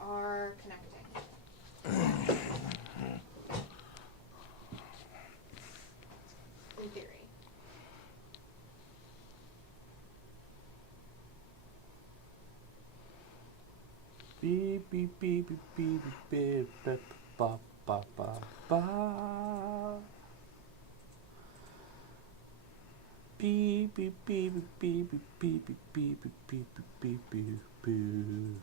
are connecting. In theory. Beep, beep, beep, beep, beep, beep, beep, ba, ba, ba, ba. Beep, beep, beep, beep, beep, beep, beep, beep, beep, beep, beep, beep, beep, beep.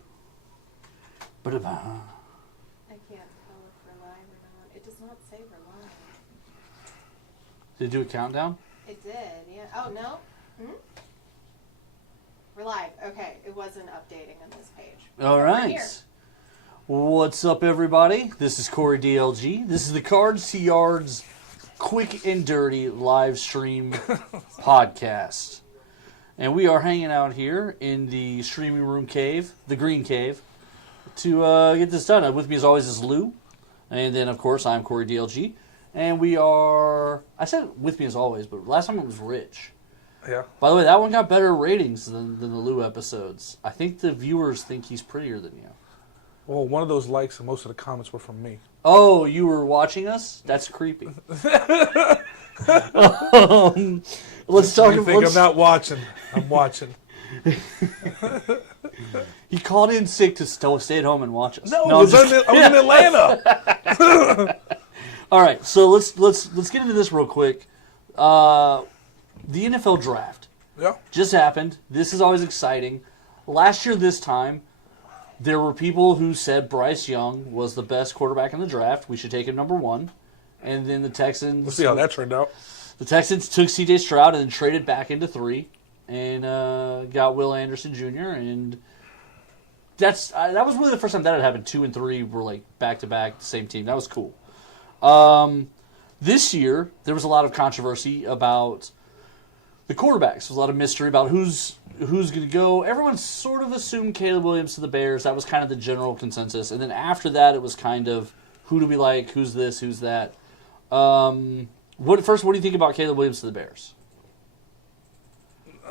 Ba-da-ba. I can't tell if we're live or not. It does not say we're live. Did it do a countdown? It did, yeah. Oh, no? We're live. Okay, it wasn't updating on this page. All But we're right. here. What's up, everybody? This is Cory DLG. This is the Cards to Yards Quick and Dirty live stream podcast. And we are hanging out here in the streaming room cave, the Green Cave, to get this done. With me, as always, is Lou. And then, of course, I'm Cory DLG. And we are... I said with me as always, but last time it was Rich. Yeah. By the way, that one got better ratings than the Lou episodes. I think the viewers think he's prettier than you. Well, one of those likes and most of the comments were from me. Oh, you were watching us? That's creepy. Let's talk You think I'm not watching? I'm watching. He called in sick to stay at home and watch us. No, I was in Atlanta. All right, so let's get into this real quick. The NFL draft Yeah. just happened. This is always exciting. Last year, this time, there were people who said Bryce Young was the best quarterback in the draft. We should take him number one. And then the Texans... We'll see how that turned out. The Texans took C.J. Stroud and then traded back into 3 and got Will Anderson Jr. And that was really the first time that had happened. 2 and 3 were like back-to-back, the same team. That was cool. This year, there was a lot of controversy about the quarterbacks. There was a lot of mystery about who's going to go. Everyone sort of assumed Caleb Williams to the Bears. That was kind of the general consensus. And then after that, it was kind of, who do we like? Who's this? Who's that? What do you think about Caleb Williams to the Bears?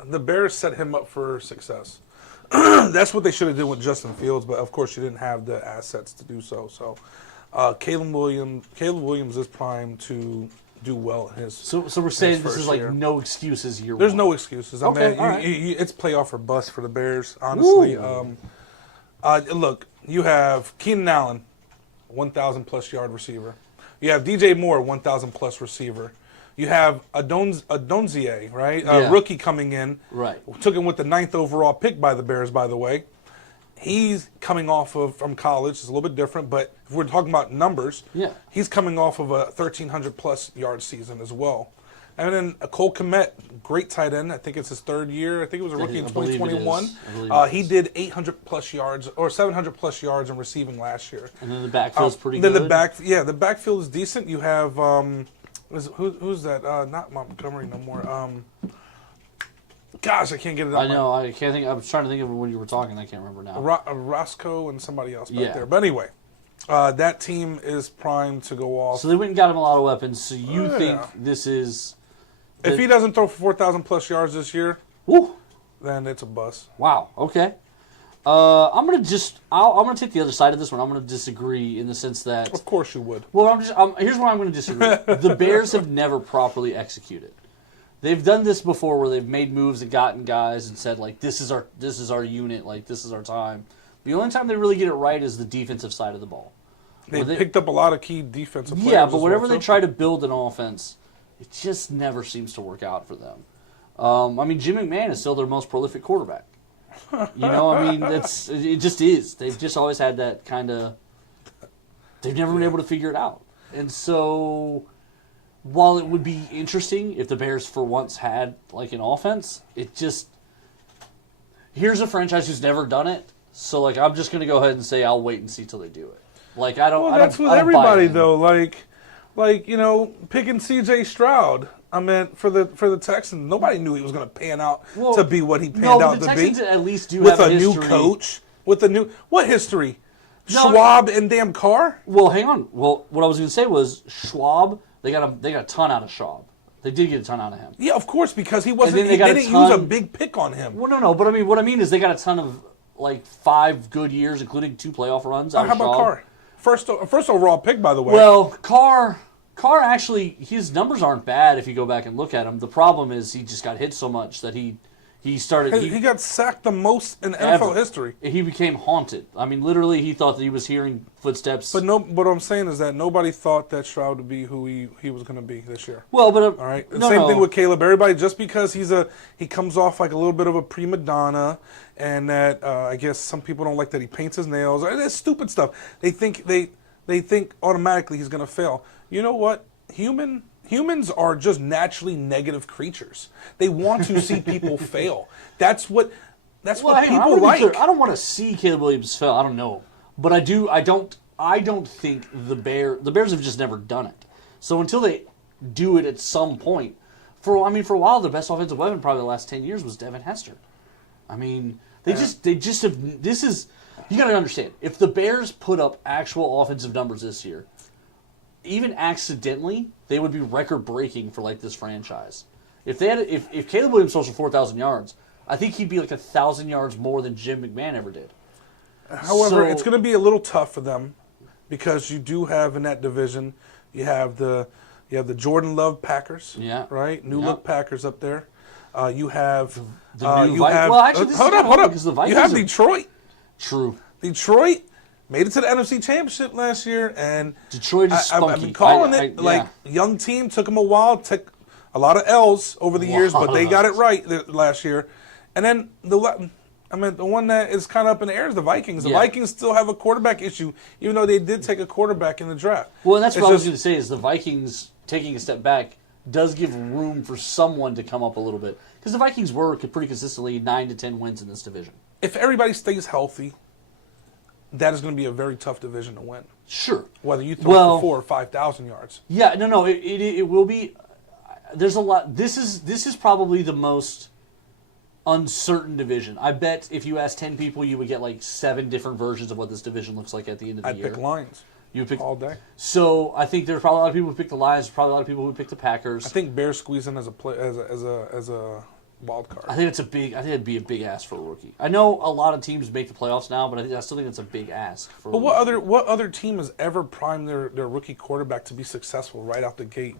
The Bears set him up for success. That's what they should have done with Justin Fields, but of course you didn't have the assets to do so. So Caleb Williams is primed to do well in his. So we're saying this is like year. no excuses year There's one. no excuses. I Okay, mean, all right. it's playoff or bust for the Bears, honestly. Look, you have Keenan Allen, 1,000-plus yard receiver. You have DJ Moore, 1,000-plus receiver. You have Adonzie, right? Yeah. A rookie coming in. Right. Took him with the 9th overall pick by the Bears, by the way. He's coming off from college. It's a little bit different, but if we're talking about numbers, Yeah. he's coming off of a 1,300-plus yard season as well. And then Cole Kmet, great tight end. I think it's his 3rd year. I think it was a rookie in I believe it 2021. is. I believe it He is. did 800-plus yards or 700-plus yards in receiving last year. And then the backfield's pretty Then good. the backfield is decent. You have who's that? Not Montgomery no more. Gosh, I can't get it out. I know. I can't think. I was trying to think of when you were talking. I can't remember now. Roscoe and somebody else back Yeah. there. But anyway, that team is primed to go off. So they went and got him a lot of weapons. So you Yeah. think this is? If he doesn't throw for 4,000-plus yards this year, Woo! then it's a bust. Wow. Okay. I'm gonna take the other side of this one. I'm gonna disagree in the sense that. Of course you would. Well, here's where I'm going to disagree. The Bears have never properly executed. They've done this before, where they've made moves and gotten guys and said like, "This is our unit. Like this is our time." The only time they really get it right is the defensive side of the ball. They picked up a lot of key defensive players. Yeah, but as whenever well, they too. try to build an offense, it just never seems to work out for them. Jim McMahon is still their most prolific quarterback. It just is. They've just always had that kind of. They've never been able to figure it out, and so while it would be interesting if the Bears for once had like an offense, it just here's a franchise who's never done it. So like I'm just going to go ahead and say I'll wait and see till they do it. Like I don't. Well, I that's don't, with I don't buy everybody it. though. Like picking C.J. Stroud. I meant for the Texans, nobody knew he was going to pan out to be what he panned out the to Texans be. at least do With have a history. new coach, what history? No, Schwab and damn Carr. Well, hang on. Well, what I was going to say was Schwab. They got a ton out of Schwab. They did get a ton out of him. Yeah, of course, because he wasn't. then they They got a didn't use a ton- big pick on him. Well, no. But what I mean is they got a ton of like 5 good years, including 2 playoff runs. How about Carr? First overall pick, by the way. Well, Carr actually, his numbers aren't bad if you go back and look at him. The problem is he just got hit so much that he got sacked the most in NFL history. He became haunted. I mean, literally, he thought that he was hearing footsteps. But what I'm saying is that nobody thought that Stroud would be who he was going to be this year. Well, but all right, same thing with Caleb. Everybody, just because he comes off like a little bit of a prima donna, and that I guess some people don't like that he paints his nails. That's stupid stuff. They think automatically he's going to fail. You know what? Humans are just naturally negative creatures. They want to see people fail. That's what people like. I don't want to see Caleb Williams fail. I don't know, but I do. I don't think the Bears have just never done it. So until they do it at some point, for a while, the best offensive weapon probably the last 10 years was Devin Hester. I mean, they just have. This is, you got to understand, if the Bears put up actual offensive numbers this year, even accidentally, they would be record-breaking for like this franchise. If Caleb Williams throws for 4,000 yards, I think he'd be like 1,000 yards more than Jim McMahon ever did. However, it's going to be a little tough for them because you do have in that division, you have the Jordan Love Packers, right? New look Packers up there. You have the new Vikings. Well, actually, this hold up. Because the Vikings you have Detroit. True. Detroit made it to the NFC Championship last year, and Detroit is spunky. I've been calling it. Young team, took them a while, took a lot of L's over the years, but they got it right last year. And then the one that is kind of up in the air is the Vikings. The Vikings still have a quarterback issue, even though they did take a quarterback in the draft. Well, and that's what I was going to say is the Vikings taking a step back does give room for someone to come up a little bit. Because the Vikings were pretty consistently 9 to 10 wins in this division. If everybody stays healthy, that is going to be a very tough division to win. Sure. Whether you throw for 4,000 or 5,000 yards. Yeah, no, it will be. There's a lot. This is probably the most uncertain division. I bet if you ask 10 people, you would get like 7 different versions of what this division looks like at the end of the year. I'd pick Lions. You would pick all day. So I think there's probably a lot of people who pick the Lions. Probably a lot of people who pick the Packers. I think Bears squeeze in as a wild card. I think it'd be a big ask for a rookie. I know a lot of teams make the playoffs now, but I still think it's a big ask for. But what other team has ever primed their rookie quarterback to be successful right out the gate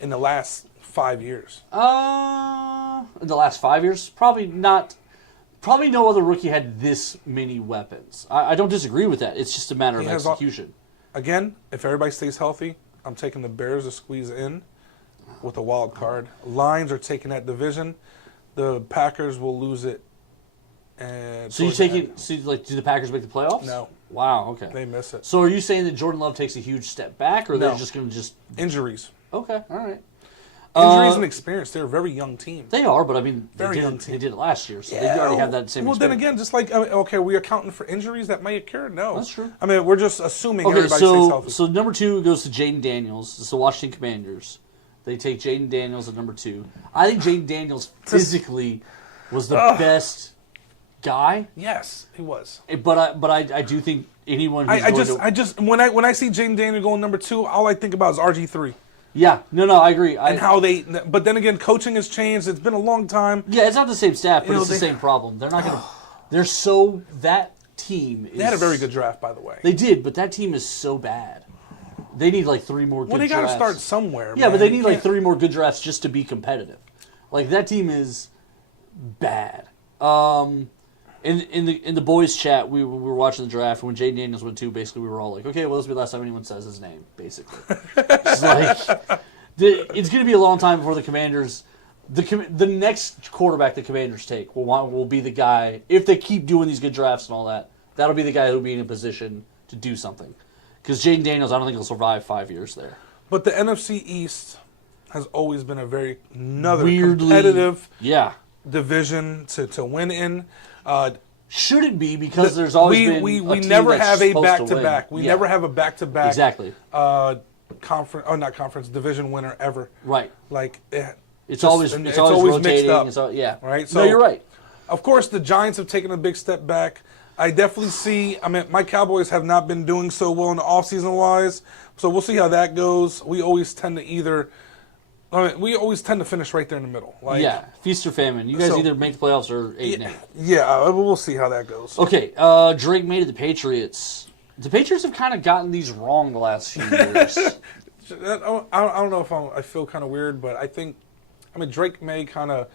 in the last 5 years? In the last 5 years, probably not. Probably no other rookie had this many weapons. I don't disagree with that. It's just a matter of execution. Again, if everybody stays healthy, I'm taking the Bears to squeeze in with a wild card. Lions are taking that division. The Packers will lose it. And so you taking? So do the Packers make the playoffs? No. Wow. Okay. They miss it. So are you saying that Jordan Love takes a huge step back, or they're just going to injuries? Okay. All right. Injuries and experience. They're a very young team. They are, but I mean, they did it last year, so they already have that same. Well, experience. then again, just like we are accounting for injuries that may occur. No, that's true. I mean, we're just assuming everybody stays healthy. So number 2 goes to Jaden Daniels. It's the Washington Commanders. They take Jaden Daniels at number 2. I think Jaden Daniels physically was the best guy. Yes, he was. But I do think anyone. Who's I just when I see Jaden Daniels going number 2, all I think about is RG3. Yeah, no, I agree. But then again, coaching has changed. It's been a long time. Yeah, it's not the same staff, but it's the same problem. They're not going to. That team. They had a very good draft, by the way. They did, but that team is so bad. They need like 3 more good drafts. Well, they got to start somewhere. Yeah, but they need like 3 more good drafts just to be competitive. Like that team is bad. In the boys' chat, we were watching the draft. When Jaden Daniels went 2, basically we were all like, okay, well, this will be the last time anyone says his name, basically. It's like, it's going to be a long time before the Commanders, the next quarterback the Commanders take will be the guy, if they keep doing these good drafts and all that, that'll be the guy who will be in a position to do something. Because Jaden Daniels, I don't think he'll survive 5 years there. But the NFC East has always been another competitive division to win in. Should it be? Because there's always been we a team never that's have a supposed back-to-back. to We win. never have a back-to-back. Exactly. Division winner ever. Right. Like it's always rotating. Mixed up. Right. So no, you're right. Of course, the Giants have taken a big step back. I definitely see. I mean, my Cowboys have not been doing so well in the offseason wise. So we'll see how that goes. We always tend to either I mean, we always tend to finish right there in the middle. Like, yeah, feast or famine. You guys So- either make the playoffs or 8-8. Yeah, we'll see how that goes. Okay, Drake made it to the Patriots. The Patriots have kind of gotten these wrong the last few years. I don't know if I feel kind of weird, but I mean, Drake May kind of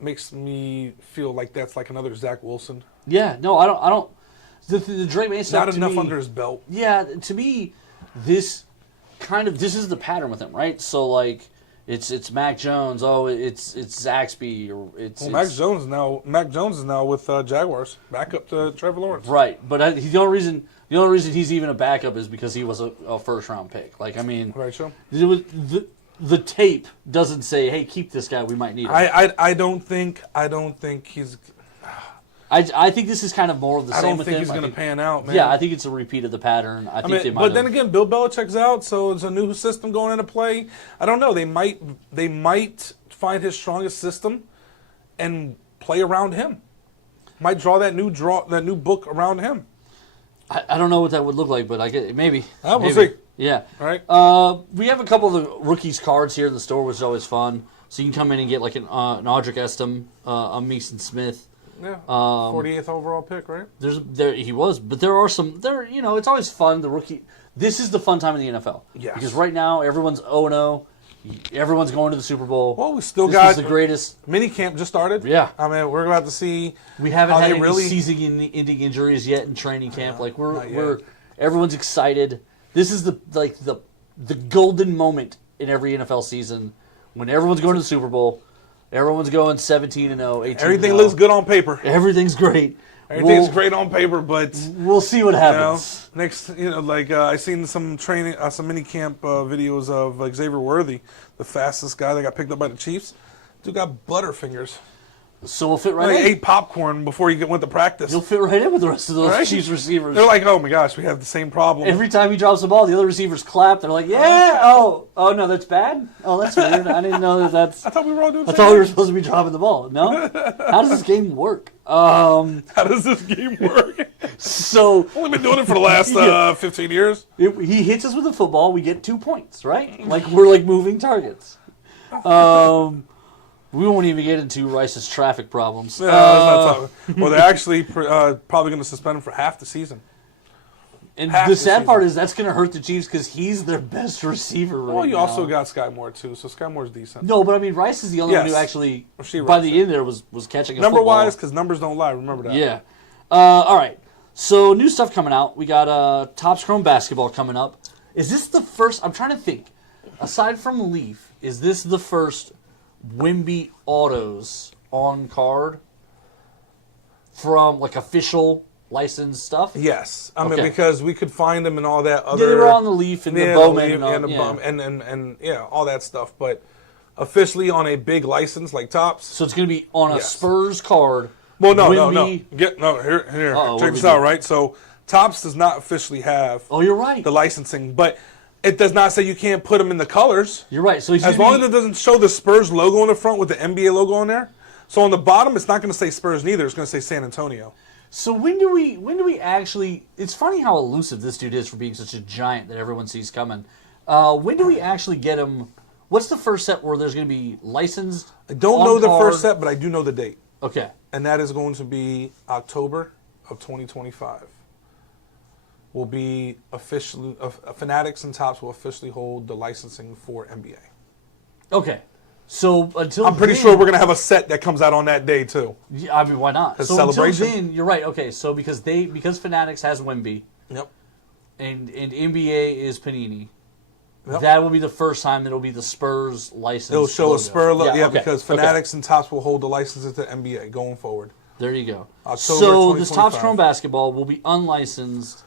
makes me feel like that's like another Zach Wilson. Yeah, no, I don't. The Drake May stuff. Not to enough me, under his belt. Yeah, to me, this is the pattern with him, right? So like, it's Mac Jones. Oh, it's Zaxby, or it's Mac Jones is now with Jaguars, back up to Trevor Lawrence. right. But the only reason he's even a backup is because he was a first round pick. Like, I mean, Right, Sean? it was the tape doesn't say, "Hey, keep this guy. We might need him." I don't think he's. I think this is kind of more of the I same don't with think him. he's going to pan out, man. Yeah, I think it's a repeat of the pattern. I think they might. But then again, Bill Belichick's out, so it's a new system going into play. I don't know. They might find his strongest system and play around him. Might draw that new book around him. I don't know what that would look like, but I get maybe. We'll Maybe. see. Yeah. All right. We have a couple of the rookies cards here in the store, which is always fun. So you can come in and get like an Audric Estem, a Mason Smith. Yeah. 48th overall pick, right? He was, but there are some there. You know, it's always fun. The rookie. This is the fun time in the NFL. Yes. Because right now everyone's 0-0. Everyone's going to the Super Bowl. Well, we still this got was the greatest. mini camp just started. Yeah. I mean, we're about to see. We haven't how had they any really season-ending injuries yet in training camp. Like not yet. we're everyone's excited. This is the golden moment in every NFL season when everyone's going to the Super Bowl. Everyone's going 17-0, 18-0. Everything looks good on paper. Everything's great. Everything's great on paper, but We'll see what happens. next, I seen some training, some mini camp videos of Xavier Worthy, the fastest guy that got picked up by the Chiefs. Dude got butterfingers. So we'll fit right Like in. ate popcorn before he went to practice. You'll fit right in with the rest of those Right? Chiefs receivers. They're like, oh my gosh, we have the same problem. Every time he drops the ball, the other receivers clap. They're like, yeah, oh no, that's bad? Oh, that's weird. I didn't know that's... I thought we were all doing. I thought we were supposed to be dropping the ball. No? How does this game work? How does this game work? So Only been doing it for the last 15 years. he hits us with a football, we get 2 points, right? Like we're like moving targets. We won't even get into Rice's traffic problems. Yeah, that's not tough. Well, they're actually probably going to suspend him for half the season. And half the the sad season. part is that's going to hurt the Chiefs because he's their best receiver right now. Well, you also got Sky Moore too, so Sky Moore's decent. No, but I mean, Rice is the only one who Yes. actually, She by runs the end there, was catching a Number football. wise, because numbers don't lie. Remember that. Yeah. All right. So new stuff coming out. We got Topps Chrome basketball coming up. Is this the first? I'm trying to think. Aside from Leaf, is this the first Wemby autos on card from like official licensed stuff? Yes, I mean Okay. because we could find them and all that other. Yeah, they were on the Leaf and the Bowman and, all, and the yeah. Bum and yeah, all that stuff. But officially on a big license like Topps. So it's going to be on a Yes. Spurs card. Well, no. Wemby- Here. Uh-oh, Check what this we out, do? right? So Topps does not officially have Oh, you're right. the licensing, but it does not say you can't put them in the colors. You're right. So he's As gonna long be- as it doesn't show the Spurs logo on the front with the NBA logo on there. So on the bottom, it's not going to say Spurs neither. It's going to say San Antonio. So when do we actually? It's funny how elusive this dude is for being such a giant that everyone sees coming. When do we actually get him? What's the first set where there's going to be licensed? I don't on know the card? first set, but I do know the date. Okay. And that is going to be October of 2025. Will be officially, Fanatics and Topps will officially hold the licensing for NBA. Okay. So until I'm pretty then- sure we're going to have a set that comes out on that day too. Yeah, I mean, why not? A So celebration? until then, you're right. Okay, so because Fanatics has Wemby Yep. and NBA is Panini, Yep. that will be the first time that it'll be the Spurs license. It'll show logo. a Spur logo. Yeah, okay, because okay. Fanatics and Topps will hold the licenses to NBA going forward. There you go. October So this 2025. Topps Chrome basketball will be unlicensed.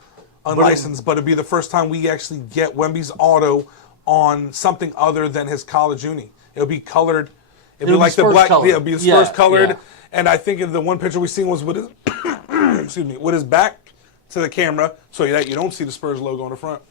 Unlicensed, but it'll be the first time we actually get Wemby's auto on something other than his college uni. It'll be colored. It'll be be like the Spurs black. colored. Yeah, it'll be the Yeah, Spurs colored. yeah. And I think the one picture we seen was with his, excuse me, with his back to the camera, so that you don't see the Spurs logo on the front.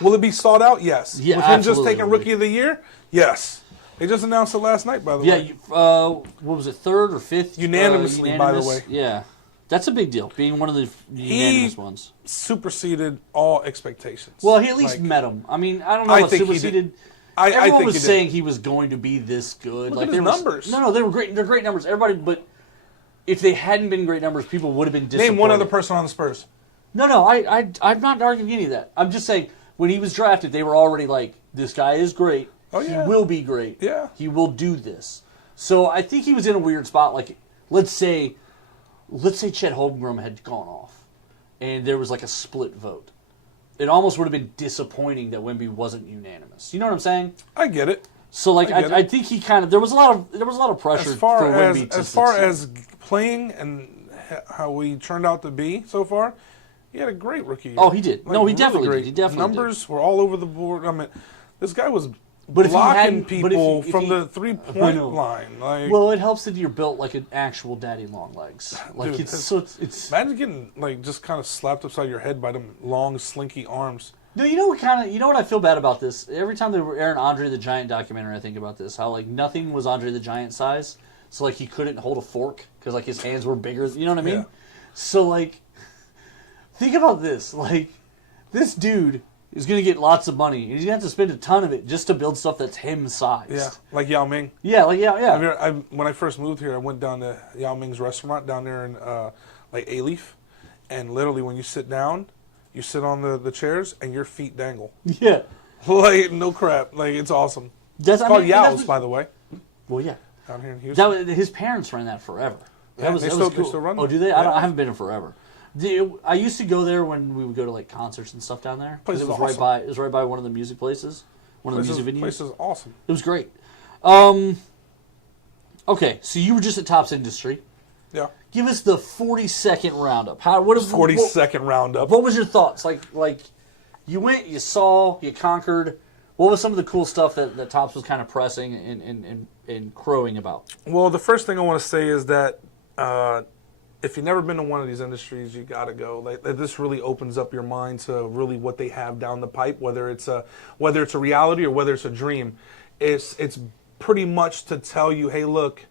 Will it be sought out? Yes. Yeah, with him just absolutely. taking Rookie of the Year? Yes. They just announced it last night, by the Yeah, way. what was it, third or fifth? Unanimously, by the way. Yeah. That's a big deal, being one of the unanimous ones. Superseded all expectations. Well, he at least Like, met him. I mean, I don't know I about think he superseded. I Everyone think was he did. saying he was going to be this good. Look like at his numbers. No, they were great. They're great numbers. Everybody, but if they hadn't been great numbers, people would have been disappointed. Name one other person on the Spurs. No, I'm not arguing any of that. I'm just saying when he was drafted, they were already like, this guy is great. Oh, yeah. He will be great. Yeah. He will do this. So I think he was in a weird spot. Like, let's say Chet Holmgren had gone off, and there was like a split vote. It almost would have been disappointing that Wemby wasn't unanimous. You know what I'm saying? I get it. So like I think he kind of there was a lot of pressure As far for as Wemby to as far succeed. as playing and how we turned out to be so far, he had a great rookie year. Oh, he did. No, he really definitely great. did. He definitely Numbers were all over the board. I mean, this guy was But if he blocking hadn't- but people if from he- the I 3-point know. line. Like, Well, it helps that you're built like an actual daddy long legs. Like Dude, it's imagine getting like just kind of slapped upside your head by them long, slinky arms. No, you know what I feel bad about this? Every time they were airing Andre the Giant documentary, I think about this. How like nothing was Andre the Giant size, so like he couldn't hold a fork because like his hands were bigger. You know what I mean? Yeah. So like, think about this. Like, this dude is gonna get lots of money, and he's gonna have to spend a ton of it just to build stuff that's him sized. Yeah, like Yao Ming. Yeah, like yeah. When I first moved here, I went down to Yao Ming's restaurant down there in like A-Leaf, and literally when you sit down, you sit on the chairs and your feet dangle. Yeah. Like no crap, like it's awesome. That's It's called Yao's, by the way, Well, yeah. down here in Houston. His parents ran that forever. Yeah, they still run Oh, that. do they? Yeah. I haven't been in forever. I used to go there when we would go to like concerts and stuff down there. 'Cause Place it is was awesome. right by. It was right by one of the music places, one of the music venues. Place is awesome. It was great. Okay, so you were just at Topps Industry. Yeah. Give us the 40-second roundup. What is 40-second roundup. What was your thoughts? Like, you went, you saw, you conquered. What was some of the cool stuff that Topps was kind of pressing and crowing about? Well, the first thing I want to say is that if you've never been to one of these industries, you got to go. Like, this really opens up your mind to really what they have down the pipe, whether it's a reality or whether it's a dream. It's pretty much to tell you, hey, look,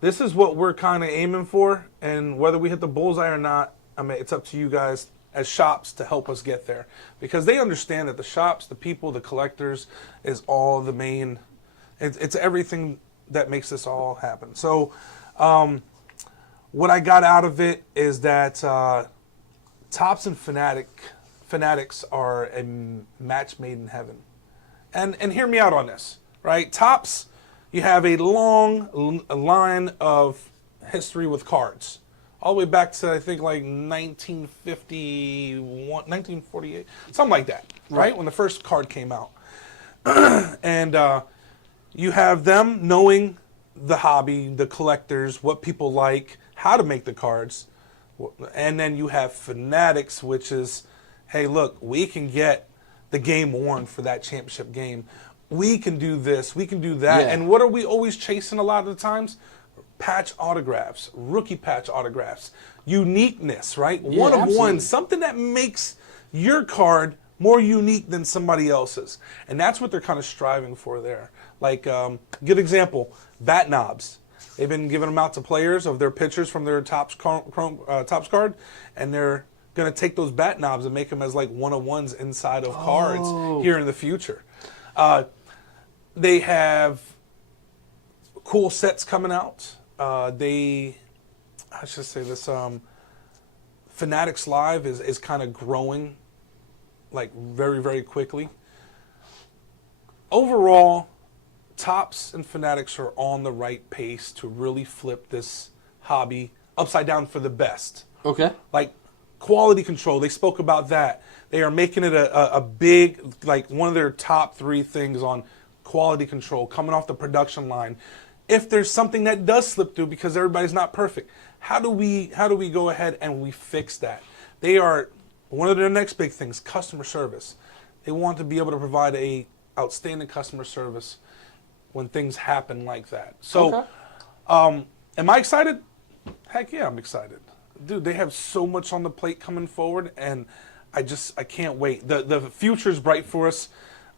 this is what we're kind of aiming for, and whether we hit the bullseye or not, I mean, it's up to you guys as shops to help us get there, because they understand that the shops, the people, the collectors is all the main. It's everything that makes this all happen. So, what I got out of it is that Topps and Fanatics are a match made in heaven, and hear me out on this, right? Topps, you have a long line of history with cards. All the way back to, I think, like 1951, 1948, something like that, right? When the first card came out. And you have them knowing the hobby, the collectors, what people like, how to make the cards. And then you have Fanatics, which is, hey, look, we can get the game worn for that championship game. We can do this, we can do that. Yeah. And what are we always chasing a lot of the times? Patch autographs, rookie patch autographs, uniqueness, right? Yeah, One of absolutely. one, something that makes your card more unique than somebody else's. And that's what they're kind of striving for there. Like, good example, bat knobs. They've been giving them out to players of their pitchers from their Topps card, and they're going to take those bat knobs and make them as like one-of-ones inside of cards here in the future. They have cool sets coming out. I should say this, Fanatics Live is kind of growing like very, very quickly. Overall, Topps and Fanatics are on the right pace to really flip this hobby upside down for the best. Okay. Like quality control, they spoke about that. They are making it a big, like one of their top 3 things on quality control, coming off the production line. If there's something that does slip through because everybody's not perfect, how do we go ahead and we fix that? They are one of their next big things, customer service. They want to be able to provide a outstanding customer service when things happen like that. So, am I excited? Heck yeah, I'm excited. Dude, they have so much on the plate coming forward, and I can't wait. The future's bright for us.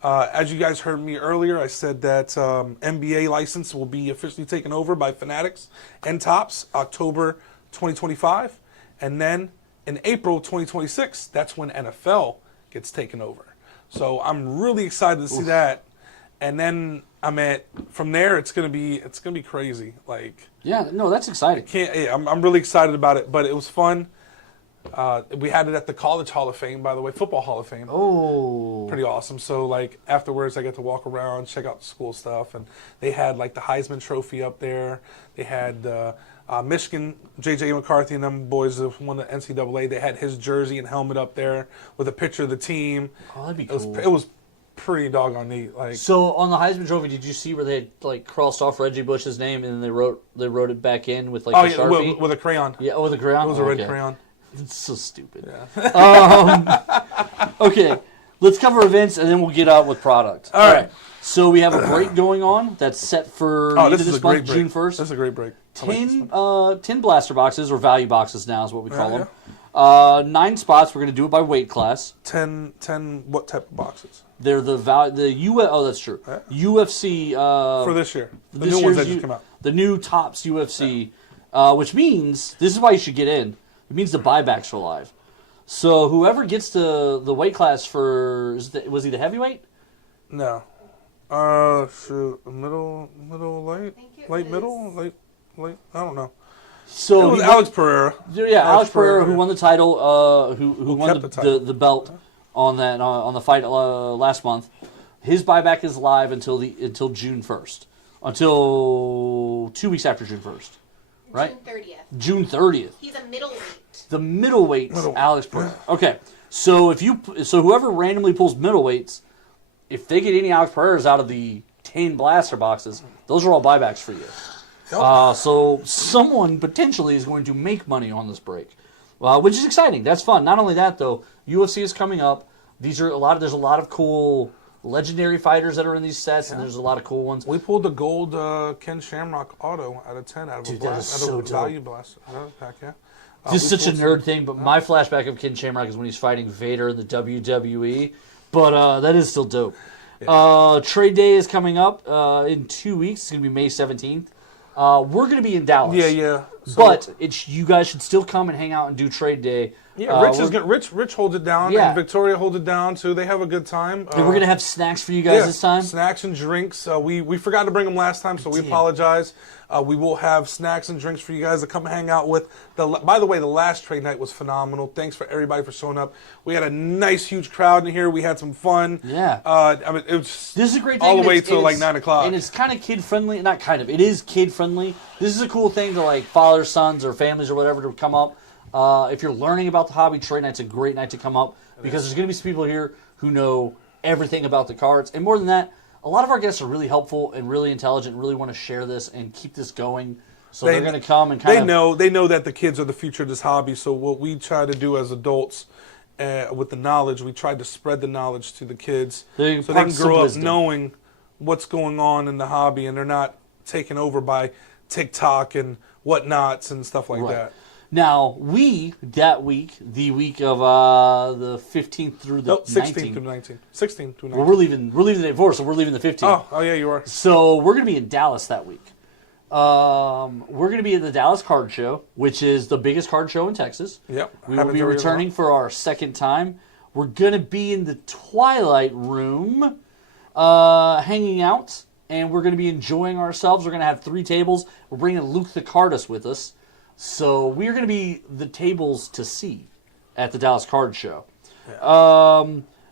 As you guys heard me earlier, I said that NBA license will be officially taken over by Fanatics and Topps October 2025. And then in April 2026, that's when NFL gets taken over. So I'm really excited to see that. And then from there it's gonna be crazy. Like, Yeah, no, that's exciting. I'm really excited about it. But it was fun. We had it at the College Hall of Fame, by the way, Football Hall of Fame. Oh, Pretty awesome. So like afterwards, I get to walk around, check out the school stuff, and they had like the Heisman Trophy up there. They had Michigan, J.J. McCarthy and them boys who won the NCAA. They had his jersey and helmet up there with a picture of the team. Oh, that'd be cool. It was pretty doggone neat. Like, so on the Heisman Trophy, did you see where they had like crossed off Reggie Bush's name and then they wrote it back in with like a Sharpie? With a crayon. Yeah, with a crayon. It was a red crayon. It's so stupid. Yeah. Okay, let's cover events and then we'll get out with product. All right. So we have a break going on that's set for this month, June 1st. This is a great break. 10 blaster boxes, or value boxes now is what we call them. 9 spots. We're going to do it by weight class. 10 what type of boxes? They're the that's true. Yeah. UFC for this year. The this new ones that year's just came out. The new Tops UFC, which means this is why you should get in. It means the buybacks are live. So whoever gets to the weight class for was he the heavyweight? No. Shoot, middle, light, middle. I don't know. So it was Alex Pereira. Yeah, Alex Pereira, who won the title, who won the belt on that on the fight last month. His buyback is live until June 1st, until 2 weeks after June 1st, right? June 30th. He's a middleweight. The middleweights, Alex Pereira. Okay, so whoever randomly pulls middleweights, if they get any Alex Pereiras out of the 10 blaster boxes, those are all buybacks for you. Yep. So someone potentially is going to make money on this break, which is exciting. That's fun. Not only that, though, UFC is coming up. There's a lot of cool legendary fighters that are in these sets, and there's a lot of cool ones. We pulled the gold Ken Shamrock auto out of 10 out of a value blaster pack. Yeah. This is such a nerd thing, but my flashback of Ken Shamrock is when he's fighting Vader in the WWE. But that is still dope. Yeah. Trade Day is coming up in 2 weeks. It's going to be May 17th. We're going to be in Dallas. Yeah. So, but you guys should still come and hang out and do Trade Day. Yeah, Rich holds it down, and Victoria holds it down too. They have a good time. We're going to have snacks for you guys this time. Snacks and drinks. We forgot to bring them last time, so we apologize. We will have snacks and drinks for you guys to come hang out with. By the way, the last trade night was phenomenal. Thanks for everybody for showing up. We had a nice, huge crowd in here. We had some fun. Yeah. It was this is a great thing. All the way till like 9 o'clock. And it's kind of kid friendly. Not kind of. It is kid friendly. This is a cool thing to like fathers, sons, or families or whatever to come up. If you're learning about the hobby, trade night's a great night to come up because there's going to be some people here who know everything about the cards. And more than that, a lot of our guests are really helpful and really intelligent and really want to share this and keep this going. So they're going to come and They know that the kids are the future of this hobby. So what we try to do as adults with the knowledge, we try to spread the knowledge to the kids so they can grow up knowing what's going on in the hobby and they're not taken over by TikTok and whatnots and stuff like that. Now, the week of the 15th through the 16th through 19th. 16th through 19th. Well, we're leaving the day before, so we're leaving the 15th. Oh, yeah, you are. So we're going to be in Dallas that week. We're going to be at the Dallas Card Show, which is the biggest card show in Texas. Yep. We will be returning for our second time. We're going to be in the Twilight Room hanging out, and we're going to be enjoying ourselves. We're going to have 3 tables. We're bringing Luke the Cardist with us. So we're going to be the tables to see at the Dallas Card Show. Yeah.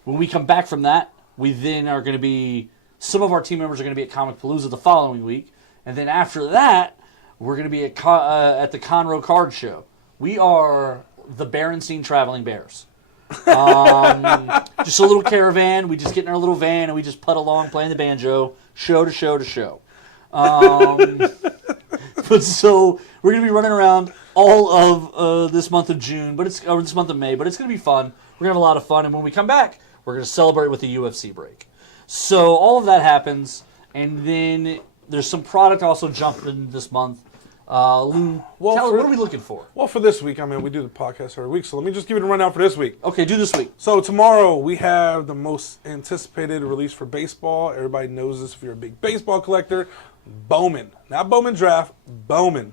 When we come back from that, we then are going to be, some of our team members are going to be at Comic Palooza the following week. And then after that, we're going to be at the Conroe Card Show. We are the Berenstein Traveling Bears. Just a little caravan. We just get in our little van and we just putt along playing the banjo, show to show to show. But so we're going to be running around all of this month of June, or this month of May, but it's going to be fun. We're going to have a lot of fun, and when we come back, we're going to celebrate with the UFC break. So all of that happens, and then there's some product also jumping this month. Lou, what are we looking for? Well, for this week, we do the podcast every week, so let me just give you a rundown for this week. Okay, do this week. So tomorrow, we have the most anticipated release for baseball. Everybody knows this if you're a big baseball collector. Bowman. Not Bowman Draft, Bowman.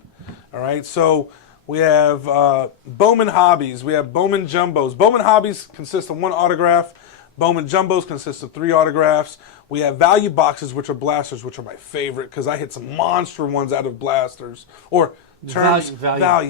All right, so We have Bowman Hobbies. We have Bowman Jumbos. Bowman Hobbies consist of 1 autograph. Bowman Jumbos consist of 3 autographs. We have value boxes, which are blasters, which are my favorite because I hit some monster ones out of blasters. Or value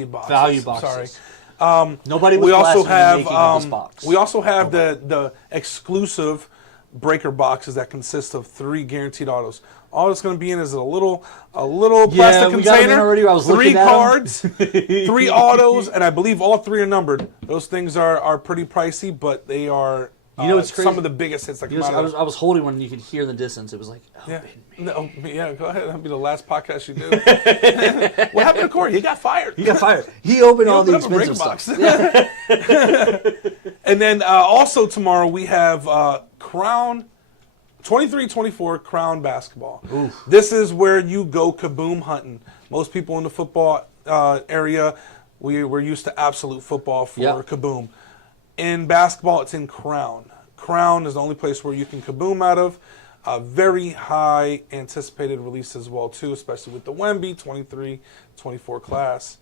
boxes. Value boxes. Sorry. Nobody was we also blasting have the making of this box. we also have the exclusive breaker boxes that consist of 3 guaranteed autos. All it's going to be in is a little plastic we got 'em in container, already. I was 3 looking at 'em. cards, 3 autos, and I believe all 3 are numbered. Those things are pretty pricey, but they are it's crazy? some of the biggest hits that come out of I was holding one and you could hear the distance. It was like, yeah. me. No, yeah, go ahead. That'll be the last podcast you do. What happened to Corey? He got fired. He got fired. He opened all the opened up a expensive breaker stuff. box. And then also tomorrow we have Crown 23-24 Crown basketball. Oof. This is where you go kaboom hunting. Most people in the football area, we're used to absolute football for kaboom. In basketball, it's in Crown. Crown is the only place where you can kaboom out of. Very high anticipated release as well, too, especially with the Wemby 23-24 class.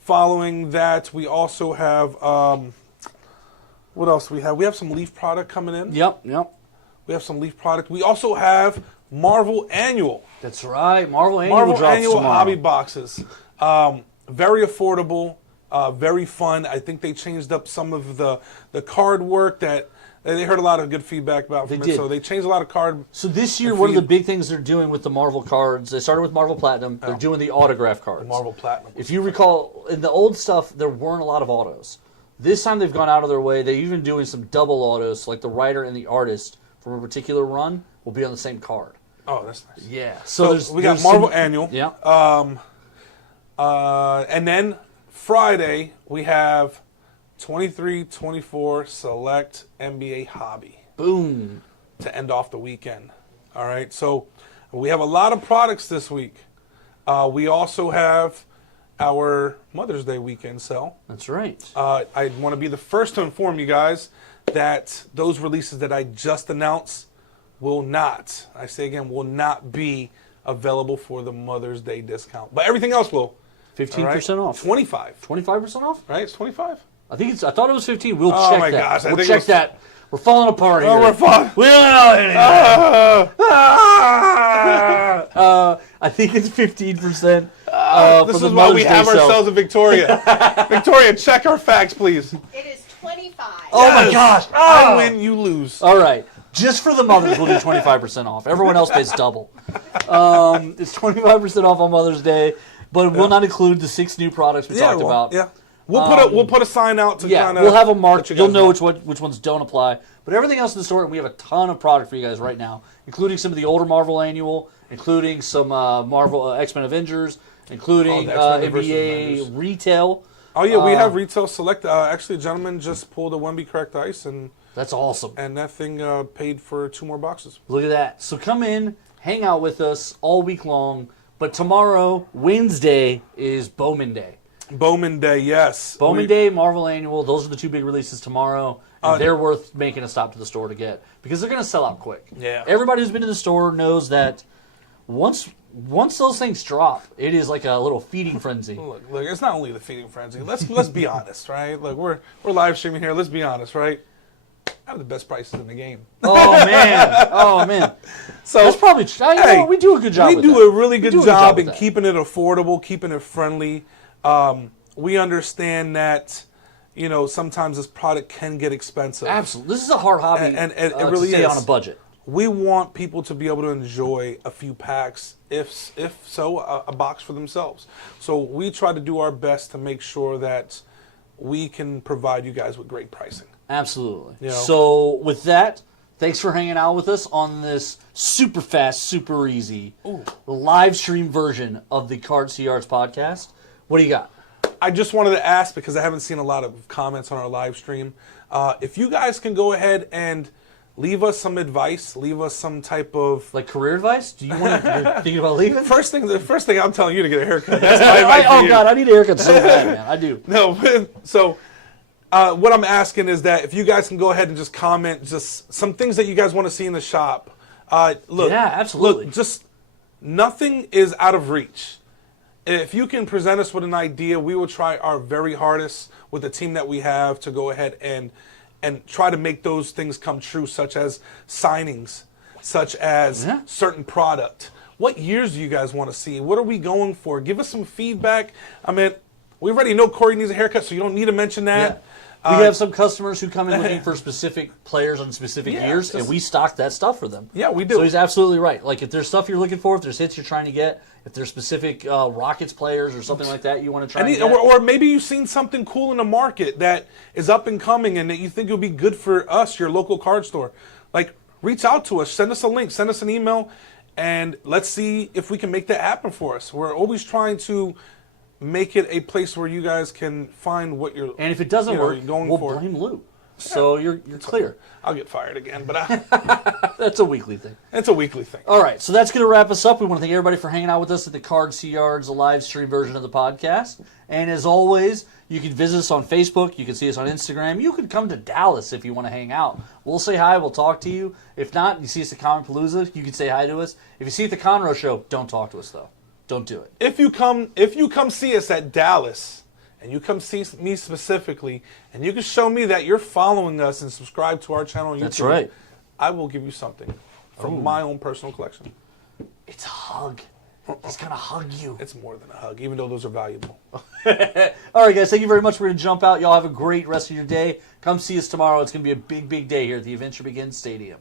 Following that, we also have, what else do we have? We have some Leaf product coming in. Yep. We have some Leaf product. We also have Marvel Annual. That's right. Marvel Annual drops Annual tomorrow. hobby boxes. Very affordable. Very fun. I think they changed up some of the card work that they heard a lot of good feedback about from it. So they changed a lot of card. So this year, one of the big things they're doing with the Marvel cards, they started with Marvel Platinum. They're doing the autograph cards. Marvel Platinum. If you recall, in the old stuff, there weren't a lot of autos. This time they've gone out of their way. They're even doing some double autos, like the writer and the artist from a particular run will be on the same card. Oh, that's nice. Yeah. So we got Marvel Annual. Yeah. And then Friday, we have 23-24 Select NBA Hobby. Boom. To end off the weekend. All right, so we have a lot of products this week. We also have our Mother's Day weekend sale. That's right. I want to be the first to inform you guys that those releases that I just announced will not, I say again, will not be available for the Mother's Day discount. But everything else will. 15% off. 25. 25% off? Right? It's 25. I thought it was 15. We'll check that. Oh my gosh. We'll check that. We're falling apart here. Oh, we're falling. We don't know anything. I think it's 15%. This is why we have ourselves in Victoria. Victoria, check our facts, please. It is 25. Oh my gosh. I win, you lose. All right. Just for the mothers, we'll do 25% off. Everyone else pays double. It's 25% off on Mother's Day, but it will not include the 6 new products we talked about. Yeah. We'll put a sign out to kind of. We'll have a mark. You'll know which ones don't apply. But everything else in the store, and we have a ton of product for you guys right now, including some of the older Marvel Annual, including some Marvel X-Men Avengers, including NBA retail. Oh yeah, we have retail select. Actually, a gentleman just pulled a Wemby Cracked Ice, and that's awesome. And that thing paid for 2 more boxes. Look at that. So come in, hang out with us all week long. But tomorrow, Wednesday, is Bowman Day. Bowman Day, yes. Bowman Day, Marvel Annual. Those are the 2 big releases tomorrow. And they're worth making a stop to the store to get because they're going to sell out quick. Yeah. Everybody who's been to the store knows that once those things drop, it is like a little feeding frenzy. Look, it's not only the feeding frenzy. Let's be honest, right? Like we're live streaming here. Let's be honest, right? I have the best prices in the game. Oh man. So that's probably we do a good job. We do a really good job in that. keeping it affordable, keeping it friendly. We understand that, sometimes this product can get expensive. Absolutely. This is a hard hobby and it really to stay is on a budget. We want people to be able to enjoy a few packs, if so, a box for themselves. So we try to do our best to make sure that we can provide you guys with great pricing. Absolutely. So with that, thanks for hanging out with us on this super fast, super easy live stream version of the Cards to Yards podcast. What do you got? I just wanted to ask, because I haven't seen a lot of comments on our live stream, if you guys can go ahead and leave us some advice, leave us some type of... Like career advice? Do you want to... You're thinking about leaving? The first thing I'm telling you to get a haircut. That's my advice for you. God, I need a haircut so bad, man. I do. No, so what I'm asking is that if you guys can go ahead and just comment just some things that you guys want to see in the shop. Look, yeah, absolutely. Look, just nothing is out of reach. if you can present us with an idea, we will try our very hardest with the team that we have to go ahead and try to make those things come true, such as signings, such as certain product. What years do you guys want to see? What are we going for? Give us some feedback. I mean, we already know Cory needs a haircut, so you don't need to mention that. We have some customers who come in looking for specific players on specific years, and we stock that stuff for them. Yeah, we do. So he's absolutely right. Like, if there's stuff you're looking for, if there's hits you're trying to get, if there's specific Rockets players or something like that you want to try and get. Or maybe you've seen something cool in the market that is up and coming and that you think will be good for us, your local card store. Like, reach out to us. Send us a link. Send us an email, and let's see if we can make that happen for us. We're always trying to make it a place where you guys can find what you're. And if it doesn't work, we'll blame Lou. So you're clear. I'll get fired again, but that's a weekly thing. It's a weekly thing. All right, so that's going to wrap us up. We want to thank everybody for hanging out with us at the Cards to Yards, the live stream version of the podcast. And as always, you can visit us on Facebook. You can see us on Instagram. You can come to Dallas if you want to hang out. We'll say hi. We'll talk to you. If not, you see us at Comic Palooza, you can say hi to us. If you see us at the Conroe Show, don't talk to us, though. Don't do it. If you come see us at Dallas, and you come see me specifically, and you can show me that you're following us and subscribe to our channel on YouTube, that's right, I will give you something from my own personal collection. It's a hug. He's going to hug you. It's more than a hug, even though those are valuable. All right, guys, thank you very much. We're going to jump out. Y'all have a great rest of your day. Come see us tomorrow. It's going to be a big, big day here at the Adventure Begins Stadium.